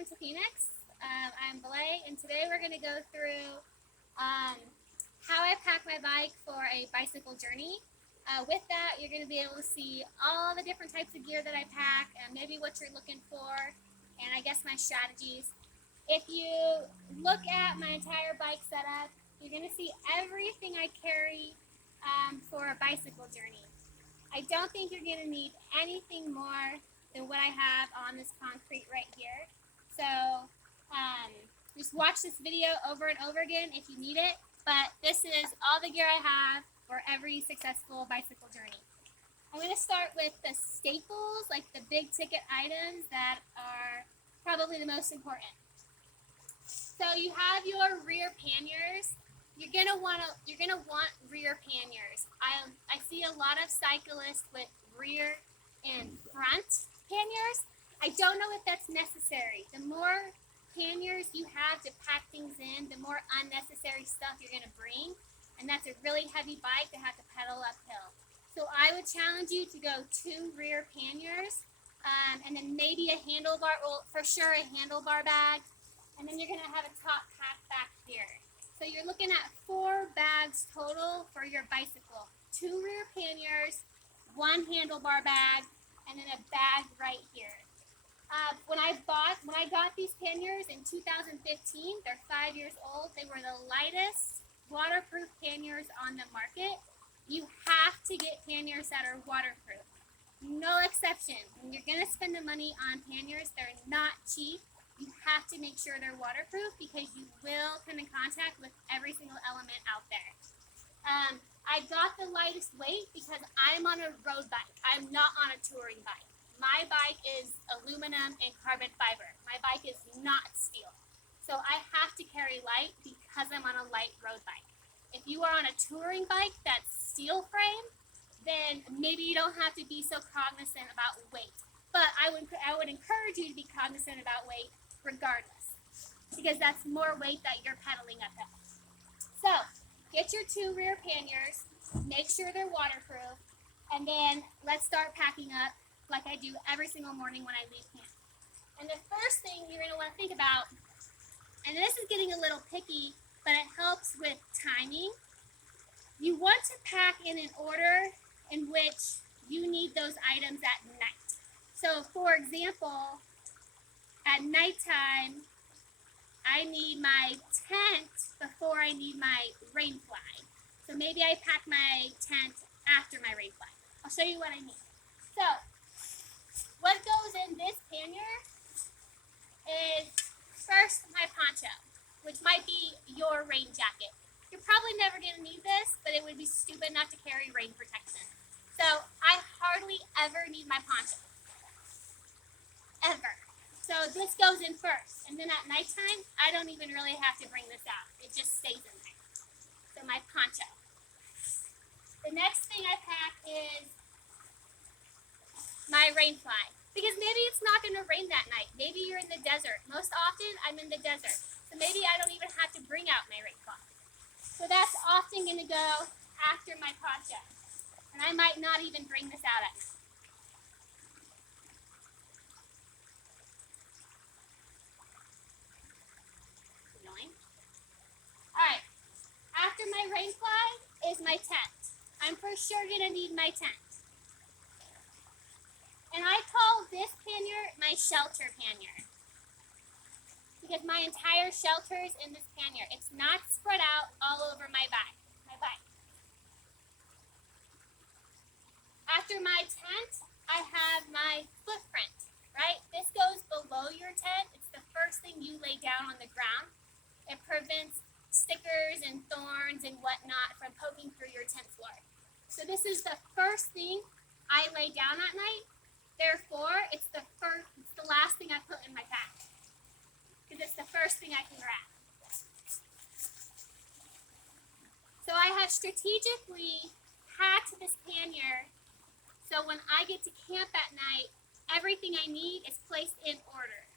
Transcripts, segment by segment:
welcome to Phoenix. I'm Belay, and today we're going to go through how I pack my bike for a bicycle journey. With that, you're going to be able to see all the different types of gear that I pack, and maybe what you're looking for, and I guess my strategies. If you look at my entire bike setup, you're going to see everything I carry for a bicycle journey. I don't think you're going to need anything more than what I have on this concrete right here. So just watch this video over and over again if you need it. But this is all the gear I have for every successful bicycle journey. I'm going to start with the staples, like the big ticket items that are probably the most important. So you have your rear panniers. You're gonna want rear panniers. I see a lot of cyclists with rear and front panniers. I don't know if that's necessary. The more panniers you have to pack things in, the more unnecessary stuff you're gonna bring, and that's a really heavy bike to have to pedal uphill. So I would challenge you to go 2 rear panniers, and then maybe a handlebar. Well, for sure a handlebar bag, and then you're gonna have a top pack back here. So you're looking at 4 bags total for your bicycle. 2 rear panniers, 1 handlebar bag, and then a bag right here. When I got these panniers in 2015, they're 5 years old. They were the lightest waterproof panniers on the market. You have to get panniers that are waterproof. No exception. When you're gonna spend the money on panniers, they're not cheap. You have to make sure they're waterproof because you will come in contact with every single element out there. I got the lightest weight because I'm on a road bike. I'm not on a touring bike. My bike is aluminum and carbon fiber. My bike is not steel. So I have to carry light because I'm on a light road bike. If you are on a touring bike that's steel frame, then maybe you don't have to be so cognizant about weight. But I would encourage you to be cognizant about weight regardless, because that's more weight that you're pedaling uphill. So get your 2 rear panniers, make sure they're waterproof, and then let's start packing up like I do every single morning when I leave camp. And the first thing you're going to want to think about, and this is getting a little picky, but it helps with timing. You want to pack in an order in which you need those items at night. So for example, at nighttime, I need my tent before I need my rain fly. So maybe I pack my tent after my rain fly. I'll show you what I mean. So what goes in this pannier is first my poncho, which might be your rain jacket. You're probably never going to need this, but it would be stupid not to carry rain protection. So I hardly ever need my poncho. Ever. So this goes in first, and then at nighttime, I don't even really have to bring this out. It just stays in there. So my poncho. The next thing I pack is my rain fly, because maybe it's not going to rain that night. Maybe you're in the desert. Most often, I'm in the desert, so maybe I don't even have to bring out my rain fly. So that's often going to go after my poncho, and I might not even bring this out at night. Alright, after my rain fly is my tent. I'm for sure going to need my tent. And I call this pannier my shelter pannier, because my entire shelter is in this pannier. It's not spread out all over my bike. After my tent, I have my footprint, right? This goes below your tent. It's the first thing you lay down on the ground. It prevents stickers and thorns and whatnot from poking through your tent floor. So this is the first thing I lay down at night. Therefore, it's the last thing I put in my pack, because it's the first thing I can grab. So I have strategically packed this pannier so when I get to camp at night, everything I need is placed in order.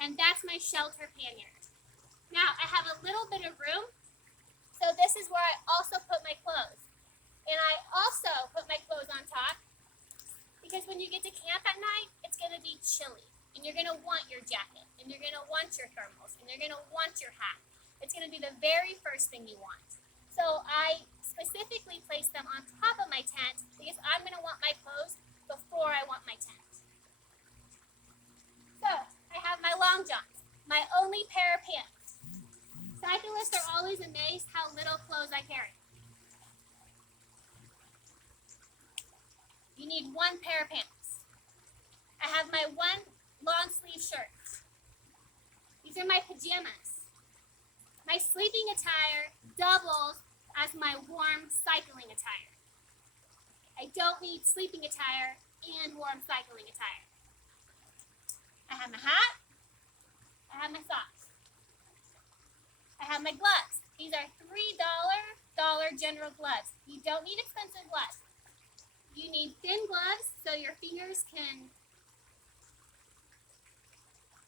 And that's my shelter pannier. Now, I have a little bit of room, so this is where I also put my clothes. And I also put my clothes on top, because when you get to camp at night, it's going to be chilly, and you're going to want your jacket. You're going to want your hat. It's going to be the very first thing you want. So I specifically place them on top of my tent because I'm going to want my clothes before I want my tent. So I have my long johns, my only pair of pants. Cyclists are always amazed how little clothes I carry. You need one pair of pants. I have my one long sleeve shirt. These are my pajamas. My sleeping attire doubles as my warm cycling attire. I don't need sleeping attire and warm cycling attire. I have my hat. I have my socks. I have my gloves. These are $3 Dollar General gloves. You don't need expensive gloves. You need thin gloves so your fingers can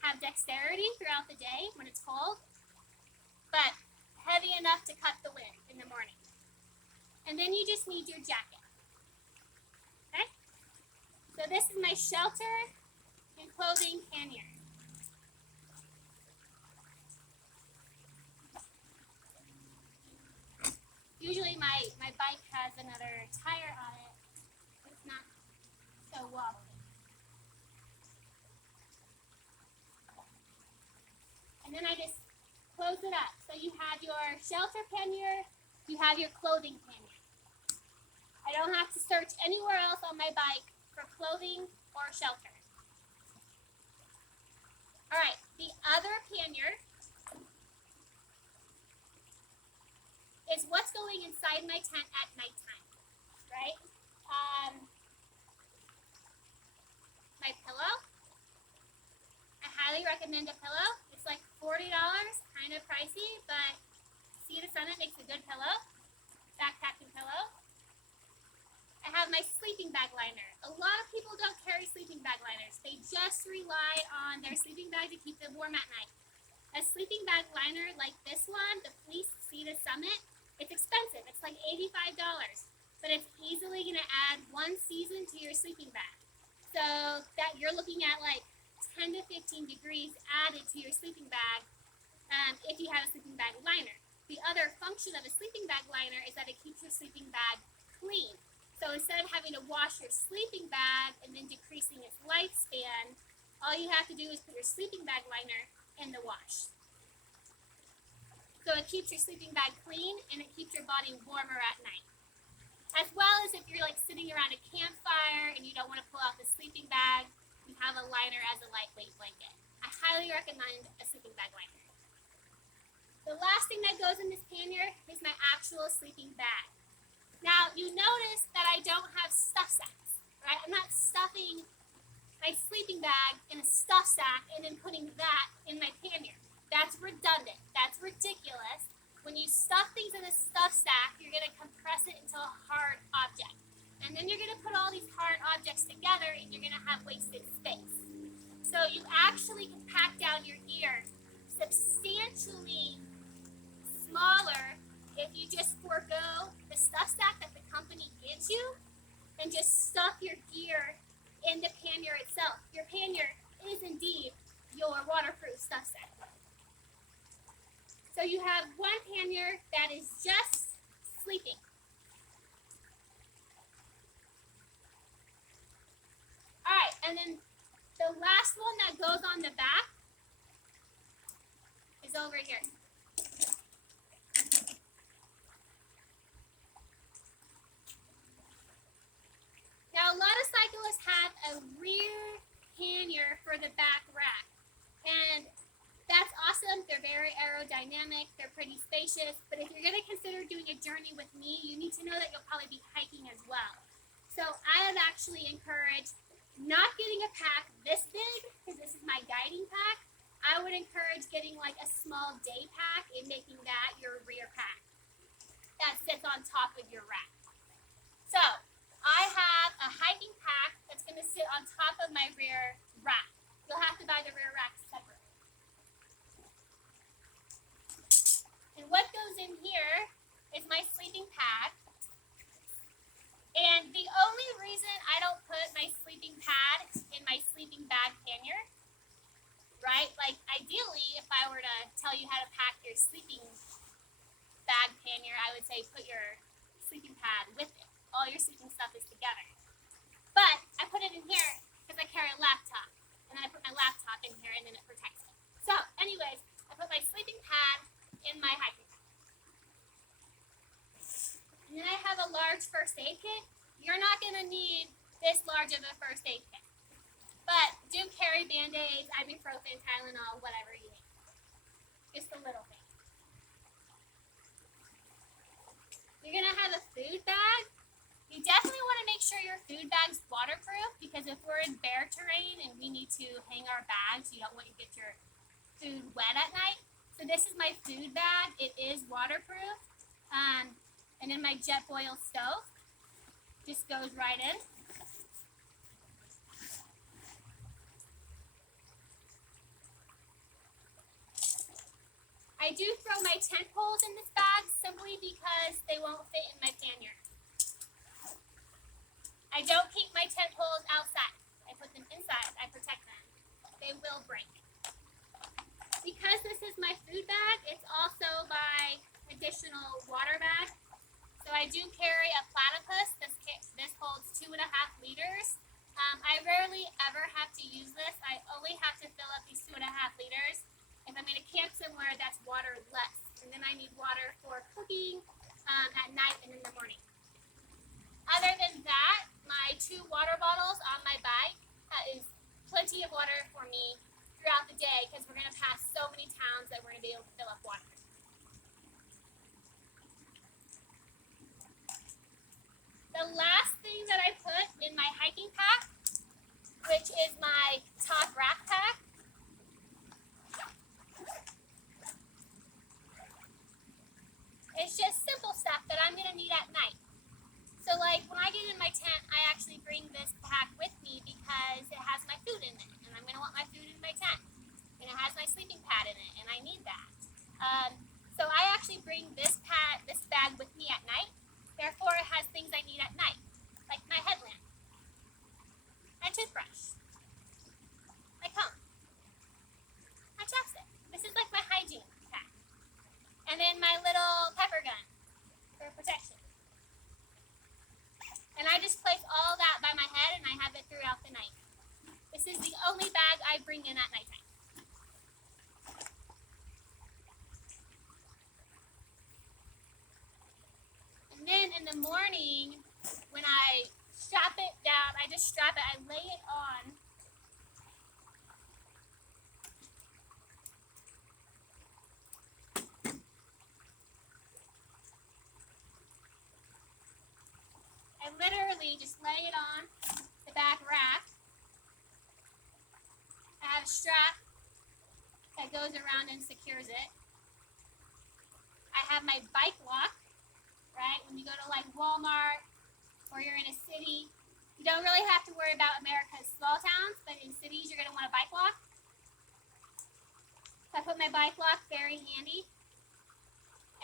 have dexterity throughout the day when it's cold, but heavy enough to cut the wind in the morning. And then you just need your jacket. Okay? So this is my shelter and clothing pannier. Usually my bike has another tire on it. It's not so wobbly. And then I just close it up. So you have your shelter pannier, you have your clothing pannier. I don't have to search anywhere else on my bike for clothing or shelter. All right, the other pannier is what's going inside my tent at nighttime, right? My pillow. I highly recommend a pillow. It's like $40, kind of pricey, but Sea to Summit makes a good pillow, backpacking pillow. I have my sleeping bag liner. A lot of people don't carry sleeping bag liners. They just rely on their sleeping bag to keep them warm at night. A sleeping bag liner like this one, the Fleece Sea to Summit, it's expensive. It's like $85, but it's easily going to add one season to your sleeping bag. So that you're looking at like 10 to 15 degrees added to your sleeping bag if you have a sleeping bag liner. The other function of a sleeping bag liner is that it keeps your sleeping bag clean. So instead of having to wash your sleeping bag and then decreasing its lifespan, all you have to do is put your sleeping bag liner in the wash. So it keeps your sleeping bag clean and it keeps your body warmer at night. As well as if you're like sitting around a campfire and you don't want to pull out the sleeping bag, you have a liner as a lightweight blanket. I highly recommend a sleeping bag liner. The last thing that goes in this pannier is my actual sleeping bag. Now, you notice that I don't have stuff sacks, right? I'm not stuffing my sleeping bag in a stuff sack and then putting that in my pannier. That's redundant. That's ridiculous. When you stuff things in a stuff sack, you're going to compress it into a hard object. And then you're going to put all these hard objects together and you're going to have wasted space. So you actually can pack down your gear substantially smaller if you just forego the stuff sack that the company gives you and just stuff your gear in the pannier itself. Your pannier is indeed your waterproof stuff sack. So you have one pannier that is just sleeping. All right, and then the last one that goes on the back is over here. Now, a lot of cyclists have a rear pannier for the back rack, and that's awesome. They're very aerodynamic. They're pretty spacious. But if you're going to consider doing a journey with me, you need to know that you'll probably be hiking as well. So I have actually encouraged not getting a pack this big, because this is my guiding pack. I would encourage getting like a small day pack and making that your rear pack that sits on top of your rack. So I have a hiking pack that's going to sit on top of my rear rack. You'll have to buy the rear rack separately. And what goes in here is my sleeping pad. And the only reason I don't put my sleeping pad in my sleeping bag pannier, right? Like ideally, if I were to tell you how to pack your sleeping bag pannier, I would say put your sleeping pad with it. All your sleeping stuff is together. But I put it in here because I carry a laptop. And then I put my laptop in here and then it protects it. So anyways, I put my sleeping pad in my hiking pack. And then I have a large first aid kit. You're not going to need this large of a first aid kit. But do carry Band-Aids, ibuprofen, Tylenol, whatever you need. Just a little thing. You're going to have a food bag. You definitely want to make sure your food bag's waterproof because if we're in bear terrain and we need to hang our bags, you don't want to get your food wet at night. So this is my food bag. It is waterproof. And then my Jetboil stove just goes right in. I do throw my tent poles in this bag simply because they won't fit in my pannier. I don't keep my tent poles outside. I put them inside. I protect them. They will break. Because this is my food bag, it's also my additional water bag. So I do carry a platypus. This holds 2.5 liters. I rarely ever have to use this. I only have to fill up these 2.5 liters if I'm going to camp somewhere that's waterless. And then I need water for cooking at night and in the morning. Other than that, my 2 water bottles on my bike is plenty of water for me throughout the day because we're going to pass so many towns that we're going to be able to fill up water. The last thing that I put in my hiking pack, which is my top rack pack, it's just simple stuff that I'm going to need at night. So like when I get in my tent, I actually bring this pack with me because it has my food in it. And I'm going to want my food in my tent. And it has my sleeping pad in it. And I need that. So I actually bring this bag with me at night. Therefore, it has things I need at night. Like my headlamp. My toothbrush. My comb. My chapstick. This is like my hygiene pack. And then my little pepper gun for protection. And I just place all that by my head and I have it throughout the night. This is the only bag I bring in at nighttime. And then in the morning, when I strap it down, I just strap it, I lay it on. I literally just lay it on the back rack. I have a strap that goes around and secures it. I have my bike lock, right? When you go to like Walmart or you're in a city, you don't really have to worry about America's small towns, but in cities you're going to want a bike lock. So I put my bike lock very handy.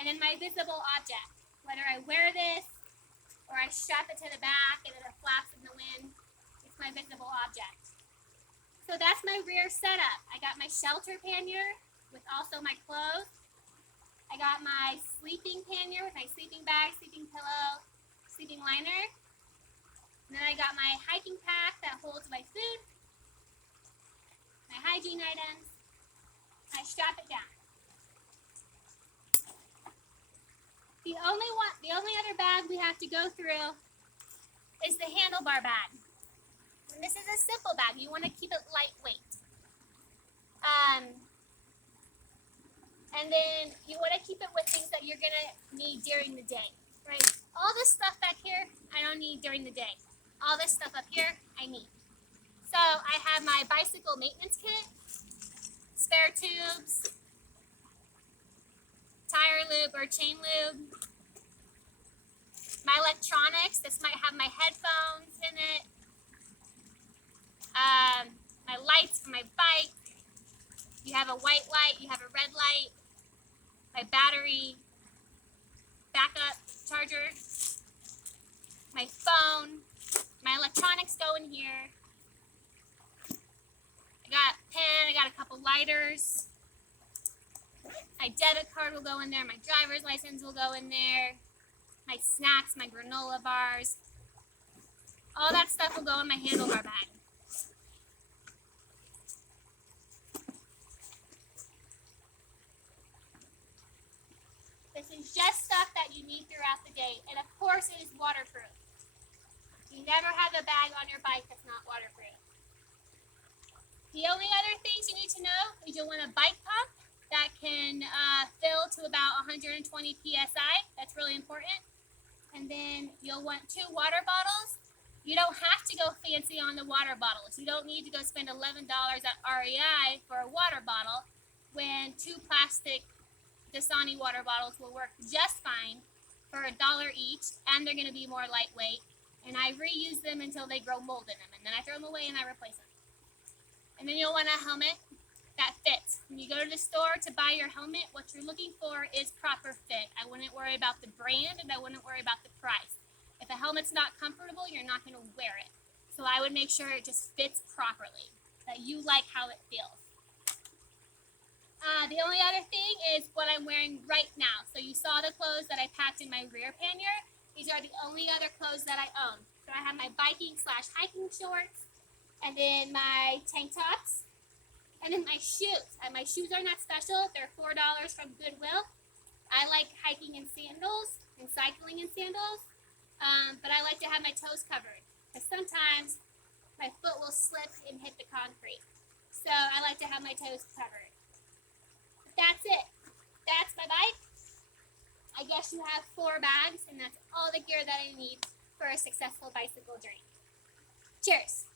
And then my visible object, whether I wear this or I strap it to the back and then it flaps in the wind, it's my visible object. So that's my rear setup. I got my shelter pannier with also my clothes. I got my sleeping pannier with my sleeping bag, sleeping pillow, sleeping liner. And then I got my hiking pack that holds my food, my hygiene items. I strap it down. The only other bag we have to go through is the handlebar bag. And this is a simple bag. You want to keep it lightweight. And then you want to keep it with things that you're going to need during the day, right? All this stuff back here, I don't need during the day. All this stuff up here, I need. So I have my bicycle maintenance kit, spare tubes, tire lube or chain lube, my electronics. This might have my headphones in it, my lights for my bike. You have a white light, you have a red light, my battery, backup charger, my phone, my electronics go in here. I got a pen, I got a couple lighters. My debit card will go in there. My driver's license will go in there. My snacks, my granola bars. All that stuff will go in my handlebar bag. This is just stuff that you need throughout the day. And of course it is waterproof. You never have a bag on your bike that's not waterproof. The only other things you need to know is you'll want a bike pump that can fill to about 120 psi. That's really important. And then you'll want 2 water bottles. You don't have to go fancy on the water bottles. You don't need to go spend $11 at REI for a water bottle when 2 plastic Dasani water bottles will work just fine for $1 each, and they're going to be more lightweight. And I reuse them until they grow mold in them, and then I throw them away and I replace them. And then you'll want a helmet that fits. When you go to the store to buy your helmet, what you're looking for is proper fit. I wouldn't worry about the brand, and I wouldn't worry about the price. If a helmet's not comfortable, you're not going to wear it. So I would make sure it just fits properly, that you like how it feels. The only other thing is what I'm wearing right now. So you saw the clothes that I packed in my rear pannier. These are the only other clothes that I own. So I have my biking/hiking shorts, and then my tank tops, and then my shoes. And my shoes are not special. They're $4 from Goodwill. I like hiking in sandals and cycling in sandals, but I like to have my toes covered because sometimes my foot will slip and hit the concrete. So I like to have my toes covered. That's it. That's my bike. I guess you have 4 bags, and that's all the gear that I need for a successful bicycle journey. Cheers.